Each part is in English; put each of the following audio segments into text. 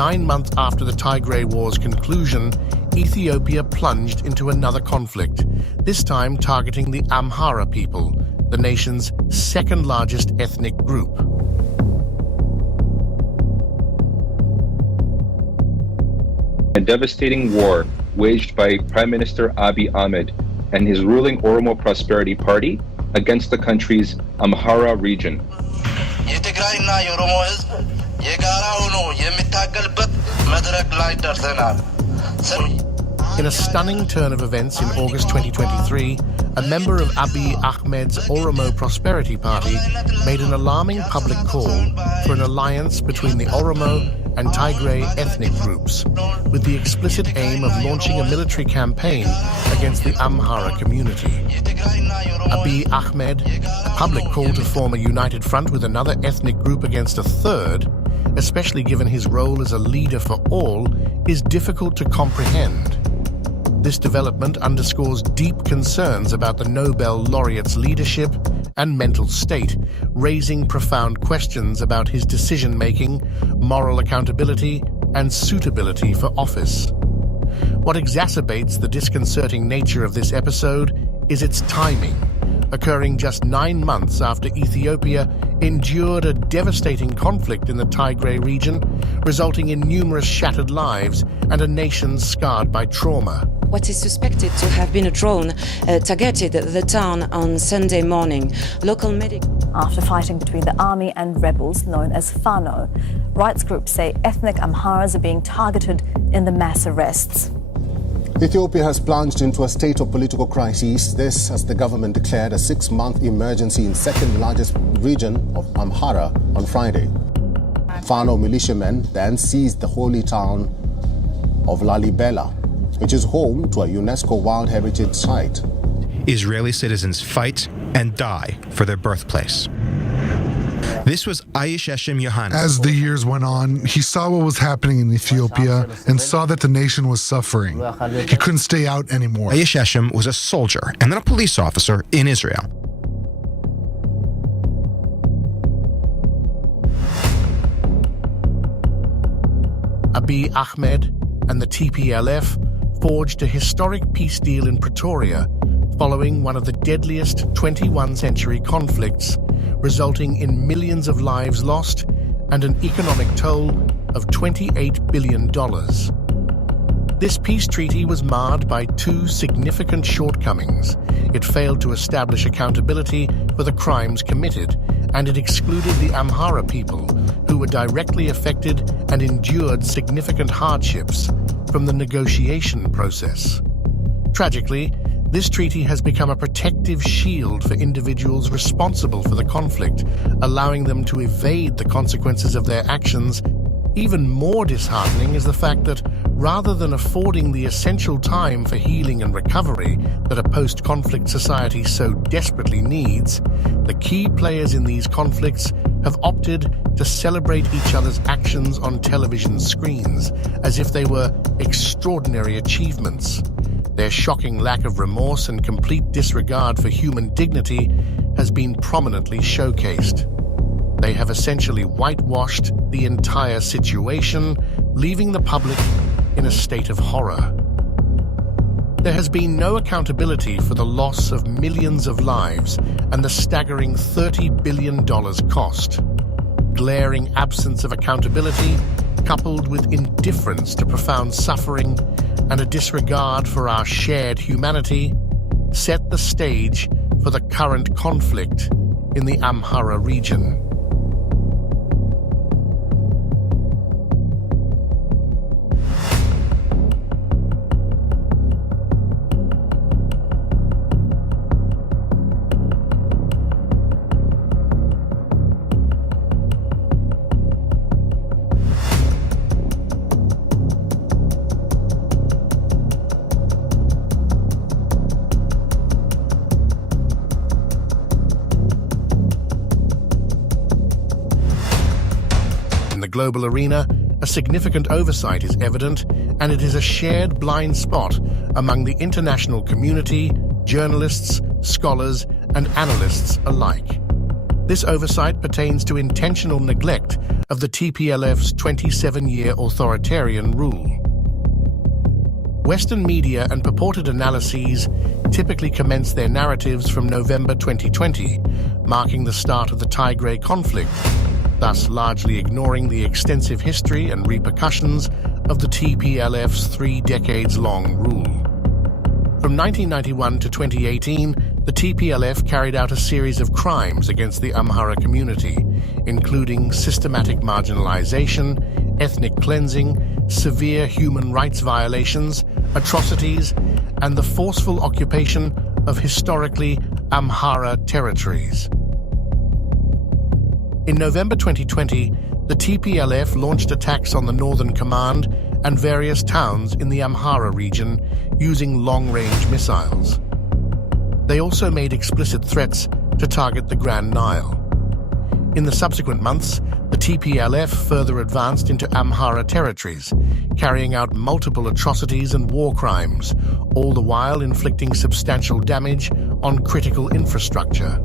9 months after the Tigray War's conclusion, Ethiopia plunged into another conflict, this time targeting the Amhara people, the nation's second-largest ethnic group. A devastating war waged by Prime Minister Abiy Ahmed and his ruling Oromo Prosperity Party against the country's Amhara region. In a stunning turn of events in August 2023, a member of Abiy Ahmed's Oromo Prosperity Party made an alarming public call for an alliance between the Oromo and Tigray ethnic groups, with the explicit aim of launching a military campaign against the Amhara community. Abiy Ahmed, a public call to form a united front with another ethnic group against a third, especially given his role as a leader for all, is difficult to comprehend. This development underscores deep concerns about the Nobel laureate's leadership and mental state, raising profound questions about his decision-making, moral accountability, and suitability for office. What exacerbates the disconcerting nature of this episode is its timing, occurring just 9 months after Ethiopia endured a devastating conflict in the Tigray region, resulting in numerous shattered lives and a nation scarred by trauma. What is suspected to have been a drone targeted the town on Sunday morning. Local After fighting between the army and rebels known as Fano, rights groups say ethnic Amharas are being targeted in the mass arrests. Ethiopia has plunged into a state of political crisis. This as the government declared a 6-month emergency in second largest region of Amhara on Friday. Fano militiamen then seized the holy town of Lalibela, which is home to a UNESCO World Heritage Site. Israeli citizens fight and die for their birthplace. This was Aish Eshem Yohannes. As the years went on, he saw what was happening in Ethiopia and saw that the nation was suffering. He couldn't stay out anymore. Aish Eshem was a soldier and then a police officer in Israel. Abiy Ahmed and the TPLF forged a historic peace deal in Pretoria following one of the deadliest 21st century conflicts, resulting in millions of lives lost and an economic toll of $28 billion. This peace treaty was marred by 2 significant shortcomings. It failed to establish accountability for the crimes committed, and it excluded the Amhara people, who were directly affected and endured significant hardships from the negotiation process. Tragically, this treaty has become a protective shield for individuals responsible for the conflict, allowing them to evade the consequences of their actions. Even more disheartening is the fact that, rather than affording the essential time for healing and recovery that a post-conflict society so desperately needs, the key players in these conflicts have opted to celebrate each other's actions on television screens as if they were extraordinary achievements. Their shocking lack of remorse and complete disregard for human dignity has been prominently showcased. They have essentially whitewashed the entire situation, leaving the public in a state of horror. There has been no accountability for the loss of millions of lives and the staggering $30 billion cost. Glaring absence of accountability, coupled with indifference to profound suffering and a disregard for our shared humanity, set the stage for the current conflict in the Amhara region. In the global arena, a significant oversight is evident, and it is a shared blind spot among the international community, journalists, scholars, and analysts alike. This oversight pertains to intentional neglect of the TPLF's 27-year authoritarian rule. Western media and purported analyses typically commence their narratives from November 2020, marking the start of the Tigray conflict, thus largely ignoring the extensive history and repercussions of the TPLF's 3 decades-long rule. From 1991 to 2018, the TPLF carried out a series of crimes against the Amhara community, including systematic marginalization, ethnic cleansing, severe human rights violations, atrocities, and the forceful occupation of historically Amhara territories. In November 2020, the TPLF launched attacks on the Northern Command and various towns in the Amhara region using long-range missiles. They also made explicit threats to target the Grand Nile. In the subsequent months, the TPLF further advanced into Amhara territories, carrying out multiple atrocities and war crimes, all the while inflicting substantial damage on critical infrastructure.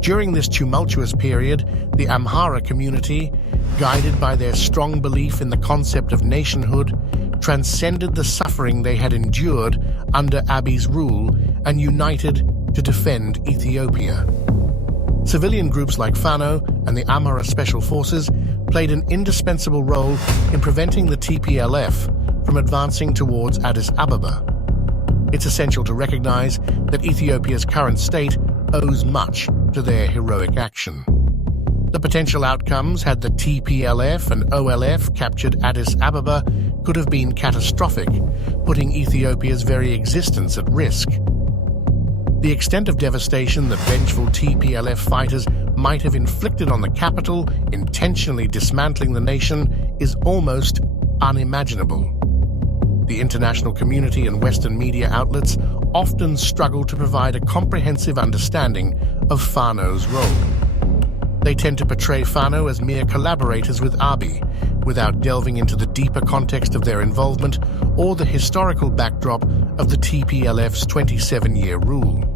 During this tumultuous period, the Amhara community, guided by their strong belief in the concept of nationhood, transcended the suffering they had endured under Abiy's rule and united to defend Ethiopia. Civilian groups like Fano and the Amhara Special Forces played an indispensable role in preventing the TPLF from advancing towards Addis Ababa. It's essential to recognize that Ethiopia's current state owes much to their heroic action. The potential outcomes had the TPLF and OLF captured Addis Ababa could have been catastrophic, putting Ethiopia's very existence at risk. The extent of devastation that vengeful TPLF fighters might have inflicted on the capital, intentionally dismantling the nation, is almost unimaginable. The international community and Western media outlets often struggle to provide a comprehensive understanding of Fano's role. They tend to portray Fano as mere collaborators with Abiy, without delving into the deeper context of their involvement or the historical backdrop of the TPLF's 27-year rule.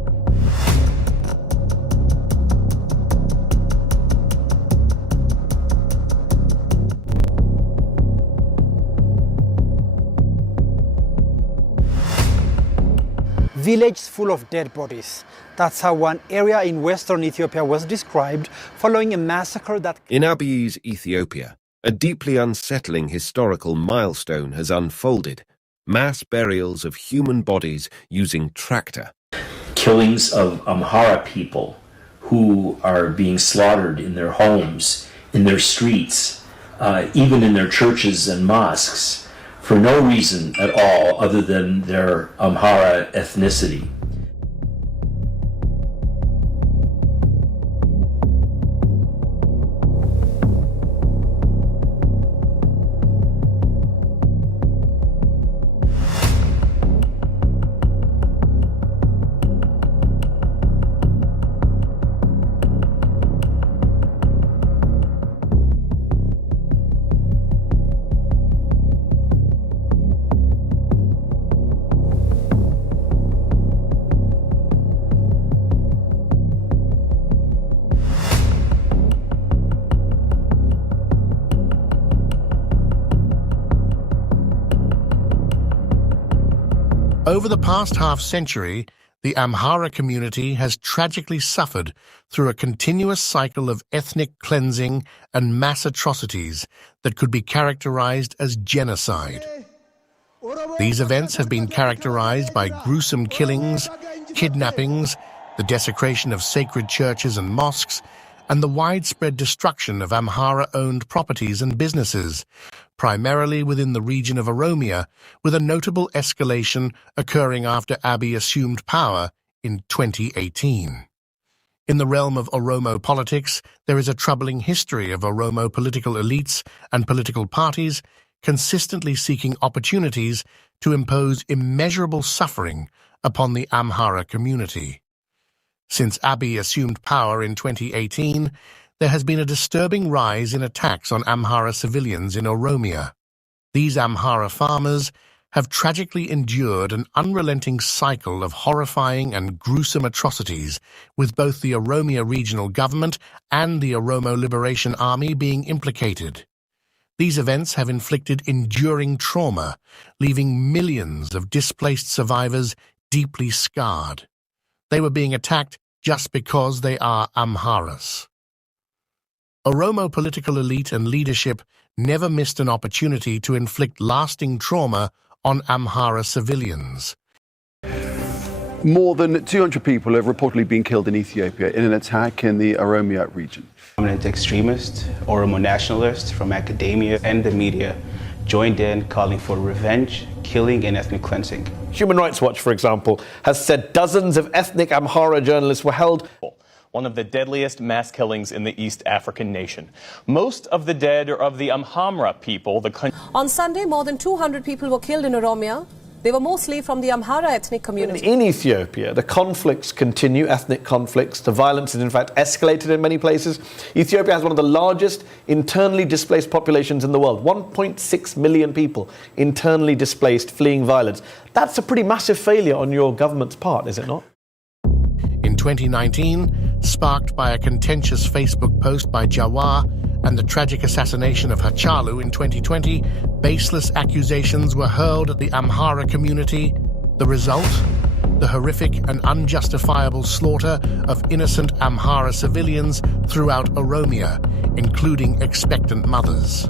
Villages full of dead bodies. That's how one area in western Ethiopia was described following a massacre that... In Abiy's Ethiopia, a deeply unsettling historical milestone has unfolded. Mass burials of human bodies using tractor. Killings of Amhara people who are being slaughtered in their homes, in their streets, even in their churches and mosques, for no reason at all other than their Amhara ethnicity. Over the past half-century, the Amhara community has tragically suffered through a continuous cycle of ethnic cleansing and mass atrocities that could be characterized as genocide. These events have been characterized by gruesome killings, kidnappings, the desecration of sacred churches and mosques, and the widespread destruction of Amhara-owned properties and businesses, primarily within the region of Oromia, with a notable escalation occurring after Abiy assumed power in 2018. In the realm of Oromo politics, there is a troubling history of Oromo political elites and political parties consistently seeking opportunities to impose immeasurable suffering upon the Amhara community. Since Abiy assumed power in 2018, there has been a disturbing rise in attacks on Amhara civilians in Oromia. These Amhara farmers have tragically endured an unrelenting cycle of horrifying and gruesome atrocities, with both the Oromia regional government and the Oromo Liberation Army being implicated. These events have inflicted enduring trauma, leaving millions of displaced survivors deeply scarred. They were being attacked just because they are Amharas. Oromo political elite and leadership never missed an opportunity to inflict lasting trauma on Amhara civilians. More than 200 people have reportedly been killed in Ethiopia in an attack in the Oromia region. Prominent extremists, Oromo nationalists from academia and the media joined in calling for revenge, killing, and ethnic cleansing. Human Rights Watch, for example, has said dozens of ethnic Amhara journalists were held. One of the deadliest mass killings in the East African nation. Most of the dead are of the Amhara people. On Sunday, more than 200 people were killed in Oromia. They were mostly from the Amhara ethnic community. In Ethiopia, the conflicts continue, ethnic conflicts. The violence is in fact escalated in many places. Ethiopia has one of the largest internally displaced populations in the world. 1.6 million people internally displaced, fleeing violence. That's a pretty massive failure on your government's part, is it not? In 2019, sparked by a contentious Facebook post by Jawar and the tragic assassination of Hachalu in 2020, baseless accusations were hurled at the Amhara community. The result? The horrific and unjustifiable slaughter of innocent Amhara civilians throughout Oromia, including expectant mothers.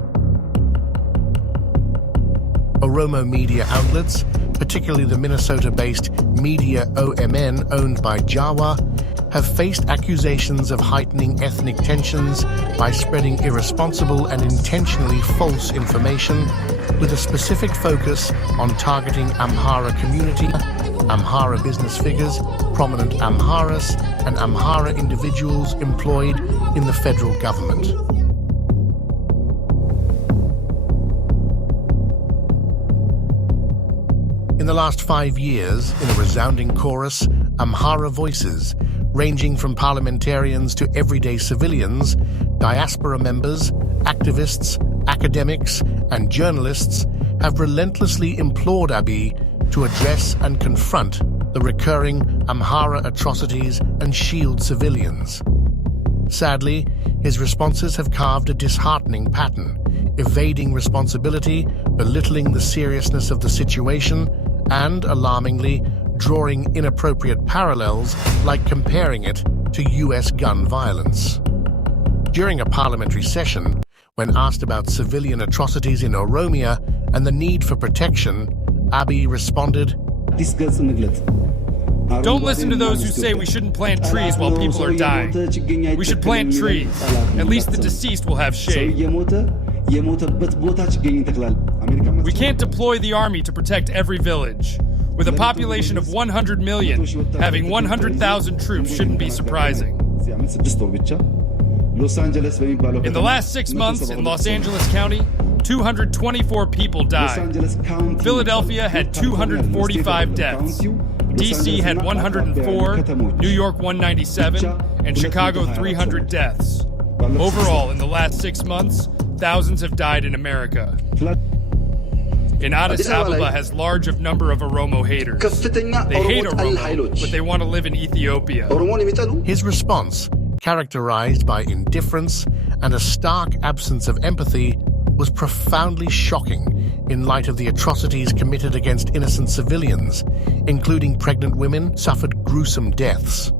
Oromo media outlets, particularly the Minnesota-based Media OMN owned by Jawa, have faced accusations of heightening ethnic tensions by spreading irresponsible and intentionally false information with a specific focus on targeting Amhara community, Amhara business figures, prominent Amharas, and Amhara individuals employed in the federal government. In the last 5 years, in a resounding chorus, Amhara voices, ranging from parliamentarians to everyday civilians, diaspora members, activists, academics, and journalists, have relentlessly implored Abiy to address and confront the recurring Amhara atrocities and shield civilians. Sadly, his responses have carved a disheartening pattern, evading responsibility, belittling the seriousness of the situation, and, alarmingly, drawing inappropriate parallels like comparing it to US gun violence. During a parliamentary session, when asked about civilian atrocities in Oromia and the need for protection, Abiy responded, "Don't listen to those who say we shouldn't plant trees while people are dying. We should plant trees. At least the deceased will have shade. We can't deploy the army to protect every village. With a population of 100 million, having 100,000 troops shouldn't be surprising." In the last 6 months in Los Angeles County, 224 people died. Philadelphia had 245 deaths. DC had 104, New York 197, and Chicago 300 deaths. Overall, in the last 6 months, thousands have died in America. In Addis Ababa has large of number of Oromo haters. They hate Oromo, but they want to live in Ethiopia. His response, characterized by indifference and a stark absence of empathy, was profoundly shocking in light of the atrocities committed against innocent civilians, including pregnant women suffered gruesome deaths.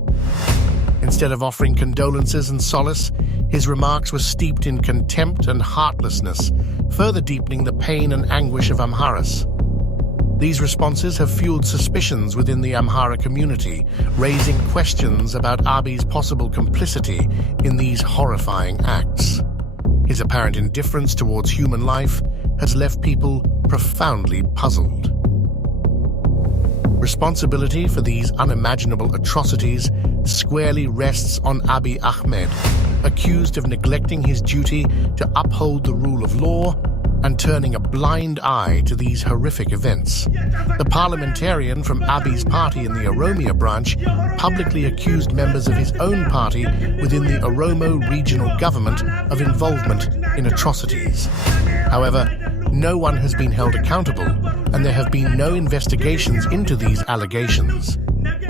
Instead of offering condolences and solace, his remarks were steeped in contempt and heartlessness, further deepening the pain and anguish of Amharas. These responses have fueled suspicions within the Amhara community, raising questions about Abiy's possible complicity in these horrifying acts. His apparent indifference towards human life has left people profoundly puzzled. Responsibility for these unimaginable atrocities squarely rests on Abiy Ahmed, accused of neglecting his duty to uphold the rule of law and turning a blind eye to these horrific events. The parliamentarian from Abiy's party in the Oromia branch publicly accused members of his own party within the Oromo regional government of involvement in atrocities. However, no one has been held accountable, and there have been no investigations into these allegations.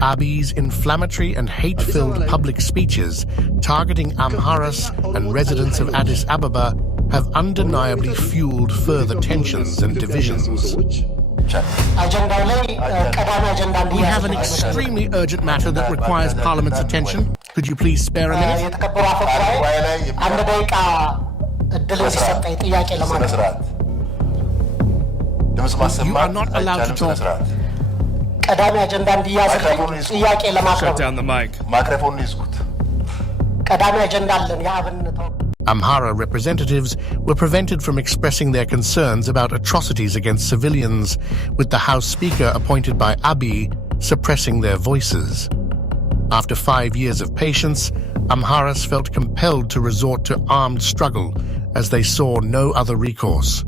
Abiy's inflammatory and hate-filled public speeches targeting Amharas and residents of Addis Ababa have undeniably fueled further tensions and divisions. We have an extremely urgent matter that requires Parliament's attention. Could you please spare a minute? You are not allowed to talk. Shut down the mic. Amhara representatives were prevented from expressing their concerns about atrocities against civilians, with the House Speaker appointed by Abiy suppressing their voices. After 5 years of patience, Amharas felt compelled to resort to armed struggle as they saw no other recourse.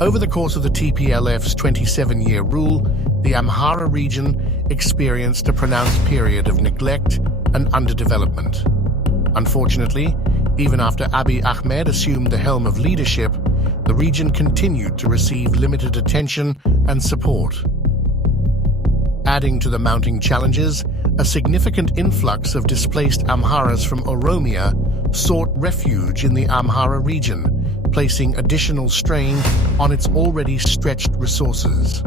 Over the course of the TPLF's 27-year rule, the Amhara region experienced a pronounced period of neglect and underdevelopment. Unfortunately, even after Abiy Ahmed assumed the helm of leadership, the region continued to receive limited attention and support. Adding to the mounting challenges, a significant influx of displaced Amharas from Oromia sought refuge in the Amhara region, placing additional strain on its already stretched resources.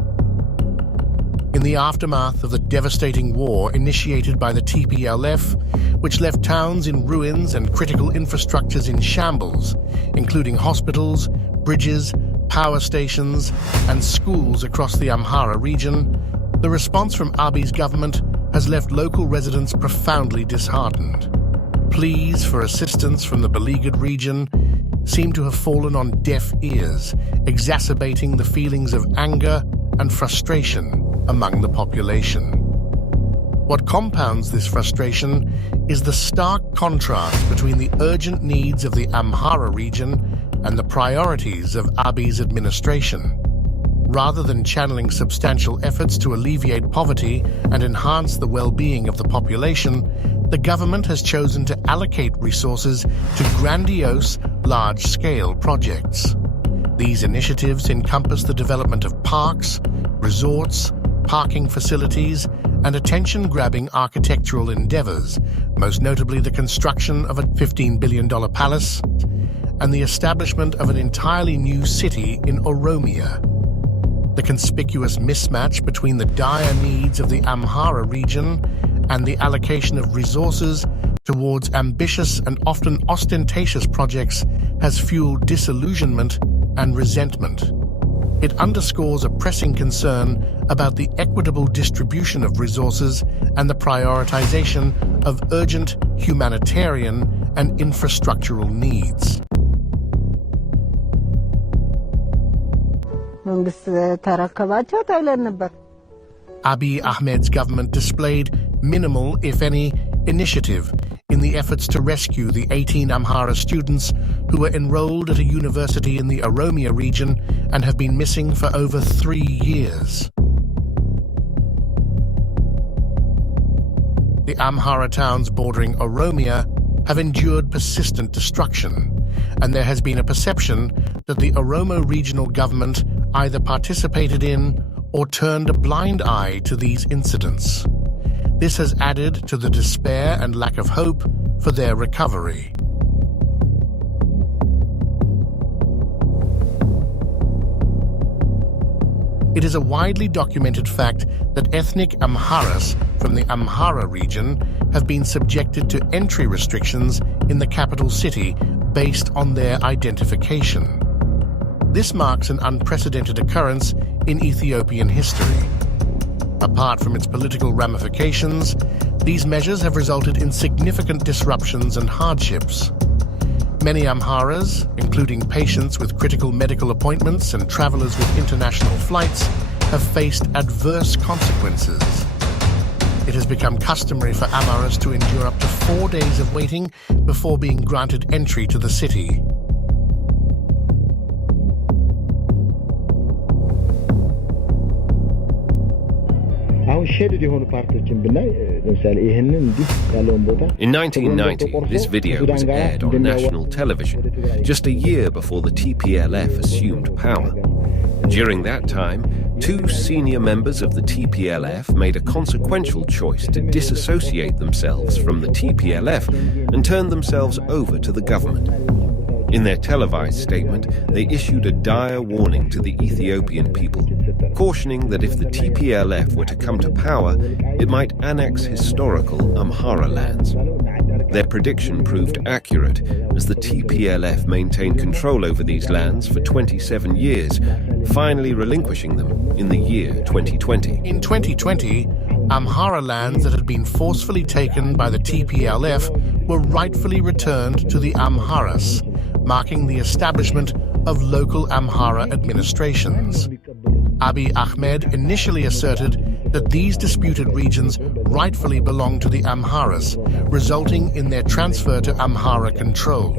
In the aftermath of the devastating war initiated by the TPLF, which left towns in ruins and critical infrastructures in shambles, including hospitals, bridges, power stations, and schools across the Amhara region, the response from Abiy's government has left local residents profoundly disheartened. Pleas for assistance from the beleaguered region seem to have fallen on deaf ears, exacerbating the feelings of anger and frustration among the population. What compounds this frustration is the stark contrast between the urgent needs of the Amhara region and the priorities of Abiy's administration. Rather than channeling substantial efforts to alleviate poverty and enhance the well-being of the population, the government has chosen to allocate resources to grandiose, large-scale projects. These initiatives encompass the development of parks, resorts, parking facilities, and attention-grabbing architectural endeavors, most notably the construction of a $15 billion palace and the establishment of an entirely new city in Oromia. The conspicuous mismatch between the dire needs of the Amhara region and the allocation of resources towards ambitious and often ostentatious projects has fueled disillusionment and resentment. It underscores a pressing concern about the equitable distribution of resources and the prioritization of urgent humanitarian and infrastructural needs. Abiy Ahmed's government displayed minimal, if any, initiative in the efforts to rescue the 18 Amhara students who were enrolled at a university in the Oromia region and have been missing for over 3 years. The Amhara towns bordering Oromia have endured persistent destruction, and there has been a perception that the Oromo regional government either participated in or turned a blind eye to these incidents. This has added to the despair and lack of hope for their recovery. It is a widely documented fact that ethnic Amharas from the Amhara region have been subjected to entry restrictions in the capital city based on their identification. This marks an unprecedented occurrence in Ethiopian history. Apart from its political ramifications, these measures have resulted in significant disruptions and hardships. Many Amharas, including patients with critical medical appointments and travelers with international flights, have faced adverse consequences. It has become customary for Amharas to endure up to 4 days of waiting before being granted entry to the city. አሁን In 1990, this video was aired on national television, just a year before the TPLF assumed power. During that time, 2 senior members of the TPLF made a consequential choice to disassociate themselves from the TPLF and turn themselves over to the government. In their televised statement, they issued a dire warning to the Ethiopian people, cautioning that if the TPLF were to come to power, it might annex historical Amhara lands. Their prediction proved accurate, as the TPLF maintained control over these lands for 27 years, finally relinquishing them in the year 2020. In 2020, Amhara lands that had been forcefully taken by the TPLF were rightfully returned to the Amharas, marking the establishment of local Amhara administrations. Abiy Ahmed initially asserted that these disputed regions rightfully belong to the Amharas, resulting in their transfer to Amhara control.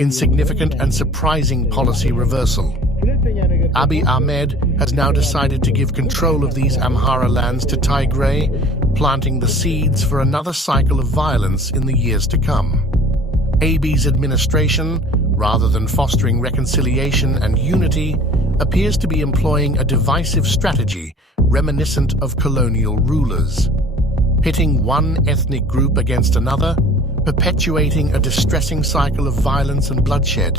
Insignificant and surprising policy reversal. Abiy Ahmed has now decided to give control of these Amhara lands to Tigray, planting the seeds for another cycle of violence in the years to come. Abiy's administration, rather than fostering reconciliation and unity, appears to be employing a divisive strategy reminiscent of colonial rulers, pitting one ethnic group against another, perpetuating a distressing cycle of violence and bloodshed.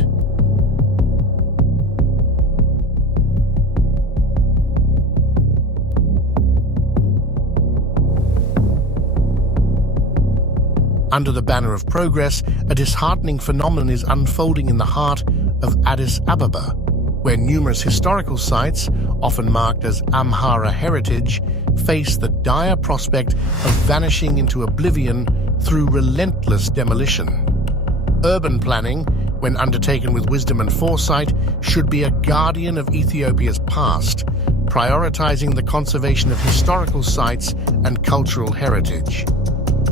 Under the banner of progress, a disheartening phenomenon is unfolding in the heart of Addis Ababa, where numerous historical sites, often marked as Amhara heritage, face the dire prospect of vanishing into oblivion through relentless demolition. Urban planning, when undertaken with wisdom and foresight, should be a guardian of Ethiopia's past, prioritizing the conservation of historical sites and cultural heritage.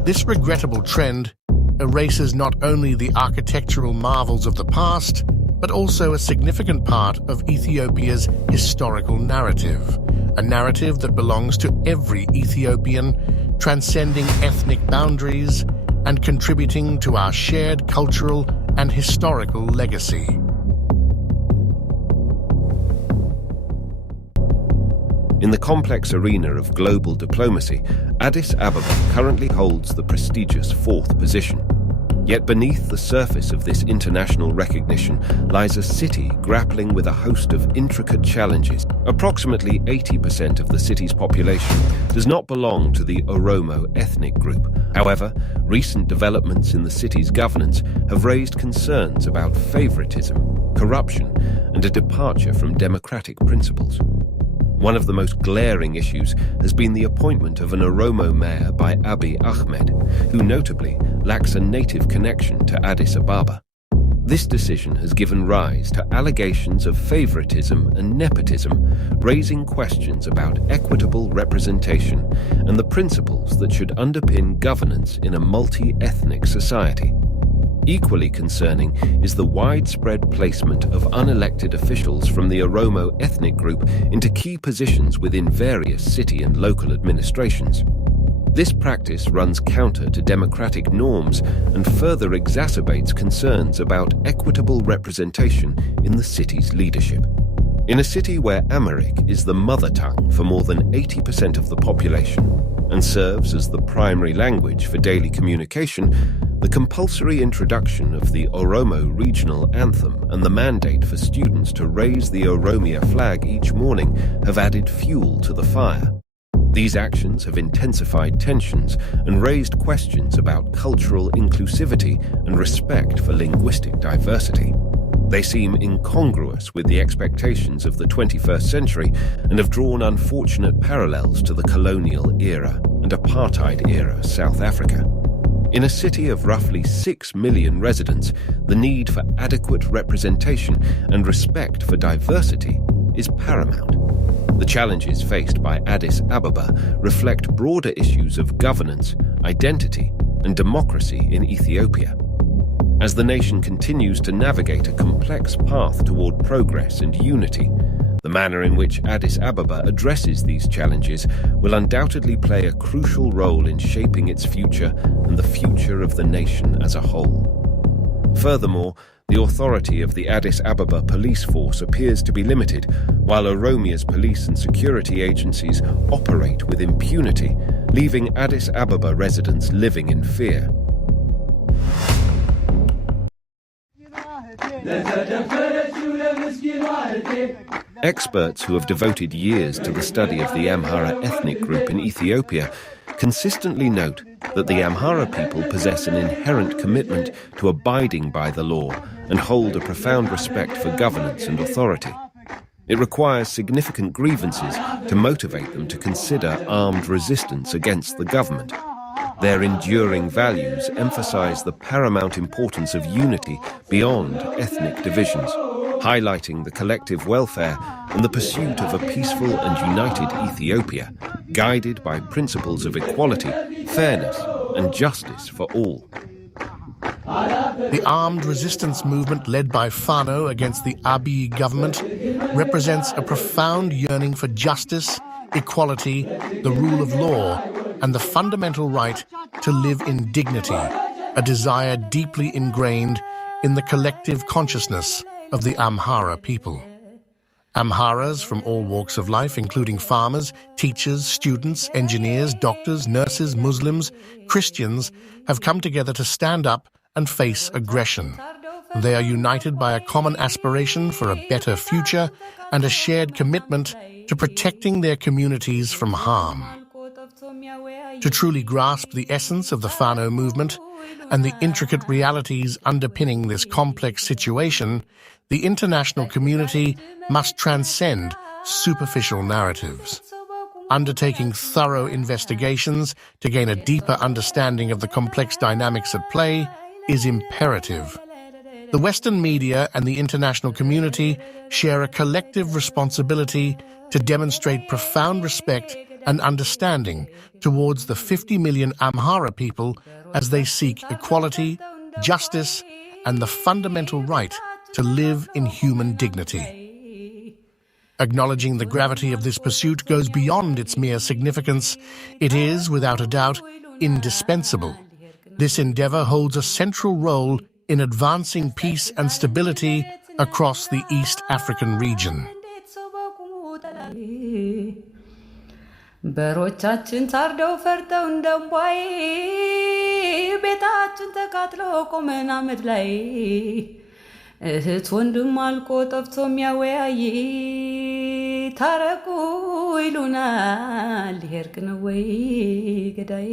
This regrettable trend erases not only the architectural marvels of the past, but also a significant part of Ethiopia's historical narrative, a narrative that belongs to every Ethiopian, transcending ethnic boundaries and contributing to our shared cultural and historical legacy. In the complex arena of global diplomacy, Addis Ababa currently holds the prestigious 4th position. Yet beneath the surface of this international recognition lies a city grappling with a host of intricate challenges. Approximately 80% of the city's population does not belong to the Oromo ethnic group. However, recent developments in the city's governance have raised concerns about favoritism, corruption, and a departure from democratic principles. One of the most glaring issues has been the appointment of an Oromo mayor by Abiy Ahmed, who notably lacks a native connection to Addis Ababa. This decision has given rise to allegations of favoritism and nepotism, raising questions about equitable representation and the principles that should underpin governance in a multi-ethnic society. Equally concerning is the widespread placement of unelected officials from the Oromo ethnic group into key positions within various city and local administrations. This practice runs counter to democratic norms and further exacerbates concerns about equitable representation in the city's leadership. In a city where Amharic is the mother tongue for more than 80% of the population and serves as the primary language for daily communication, the compulsory introduction of the Oromo regional anthem and the mandate for students to raise the Oromia flag each morning have added fuel to the fire. These actions have intensified tensions and raised questions about cultural inclusivity and respect for linguistic diversity. They seem incongruous with the expectations of the 21st century and have drawn unfortunate parallels to the colonial era and apartheid era South Africa. In a city of roughly 6 million residents, the need for adequate representation and respect for diversity is paramount. The challenges faced by Addis Ababa reflect broader issues of governance, identity, and democracy in Ethiopia. As the nation continues to navigate a complex path toward progress and unity, The manner in which Addis Ababa addresses these challenges will undoubtedly play a crucial role in shaping its future and the future of the nation as a whole. Furthermore, the authority of the Addis Ababa police force appears to be limited, while Oromia's police and security agencies operate with impunity, leaving Addis Ababa residents living in fear. Experts who have devoted years to the study of the Amhara ethnic group in Ethiopia consistently note that the Amhara people possess an inherent commitment to abiding by the law and hold a profound respect for governance and authority. It requires significant grievances to motivate them to consider armed resistance against the government. Their enduring values emphasize the paramount importance of unity beyond ethnic divisions, highlighting the collective welfare and the pursuit of a peaceful and united Ethiopia, guided by principles of equality, fairness, and justice for all. The armed resistance movement led by Fano against the Abiy government represents a profound yearning for justice, equality, the rule of law, and the fundamental right to live in dignity, a desire deeply ingrained in the collective consciousness of the Amhara people. Amharas from all walks of life, including farmers, teachers, students, engineers, doctors, nurses, Muslims, Christians, have come together to stand up and face aggression. They are united by a common aspiration for a better future and a shared commitment to protecting their communities from harm. To truly grasp the essence of the Fano movement and the intricate realities underpinning this complex situation, the international community must transcend superficial narratives. Undertaking thorough investigations to gain a deeper understanding of the complex dynamics at play is imperative. The Western media and the international community share a collective responsibility to demonstrate profound respect and understanding towards the 50 million Amhara people as they seek equality, justice, and the fundamental right to live in human dignity. Acknowledging the gravity of this pursuit goes beyond its mere significance. It is, without a doubt, indispensable. This endeavor holds a central role in advancing peace and stability across the East African region. በሮቻችን ታርደው ፈርተው እንደምቧይ ቤታችን ተቃጥሎ ቆመን አመድ ላይ እህት ወንድም አልቆ ጠፍቶ የሚያወያይ ታረቁ ይሉናል ይርቅ ነው ወይ ገዳይ